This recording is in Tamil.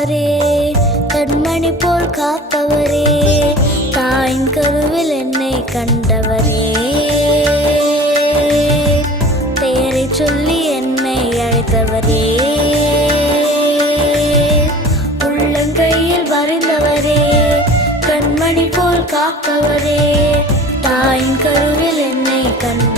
காப்பவரே, கண்மணி போல் காப்பவரே, தாயின் கருவில் என்னை கண்டவரே, பெயரை சொல்லி என்னை அழைத்தவரே, உள்ளங்கையில் வரைந்தவரே, கண்மணி போல் காப்பவரே, தாயின் கருவில் என்னை கண்டவரே.